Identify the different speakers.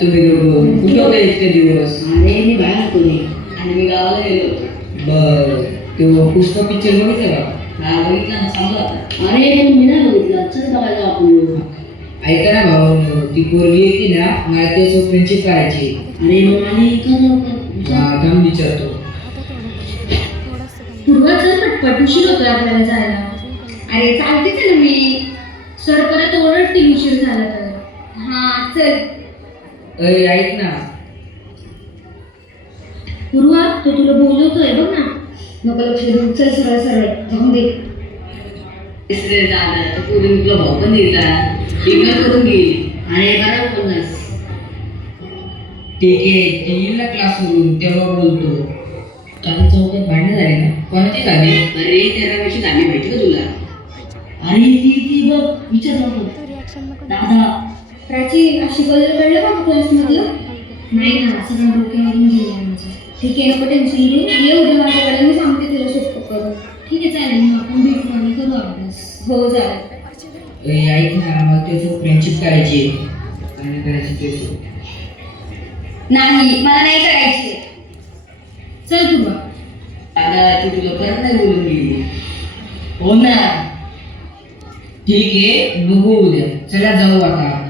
Speaker 1: तुम्ही दोघं कुठं होते इतके दिवस?
Speaker 2: अरे मी बाहेर मी. आणि मी गावाला गेलो
Speaker 1: बर. तो पुष्पा पिक्चर बघितलं का?
Speaker 2: हा बघितला ना सांगला होता अरे पण मी नाही बघितला. चल बघायला आपण
Speaker 1: ऐका ना भाऊ ती पोरगी येते ना मला त्यासोबत फ्रेंडशिप करायची.
Speaker 2: अरे मग आणि
Speaker 1: हा, थांब विचारतो.
Speaker 3: पूर्वा चल पटपट उशीर होतोय आपल्याला जायला. अरे चालतेच ना मी. सर परत ओरडतील उशीर झाला तर. हा चल.
Speaker 1: अरे ऐक ना.
Speaker 3: पूर्वा तो तुला बोलवतोय बघ ना.
Speaker 2: नको लक्ष देऊ. चल सरळ सरळ. जाऊन दे. तिसरे दादा तर पुढे तुला भाऊ पण दिला. इग्नोर करून गेली अरे बरं बोललास
Speaker 1: ठीक आहे. ती येईल ना क्लासवरून तेव्हा बोलतो. काल चौकात भांडणं झाली ना. कोणाची झाली
Speaker 2: अरे तेरा वर्षी आम्ही भेटली का तुला. अरे ती ती बघ विचार नको दादा
Speaker 3: प्राची अशी कळलं कळलं का क्लासमधलं नाही ना सगळं डोक्यावरून गेलं माझं ठीक आहे नको टेन्शन घेऊ. ये उद्या माझ्याकडे मी सांगते तुला सोपं करून. ठीक आहे चालेल मग आपण भेटू आणि करू अभ्यास हो चालेल.
Speaker 1: ऐक ना मला त्यासोबत फ्रेंडशिप करायची. आणि करायची त्यासोबत
Speaker 3: नाही मला नाही करायची. चल पूर्वा
Speaker 2: दादा ती तुला परत नाही बोलून गेली. हो ना.
Speaker 1: ठीक आहे बघू उद्या. चला जाऊ आता.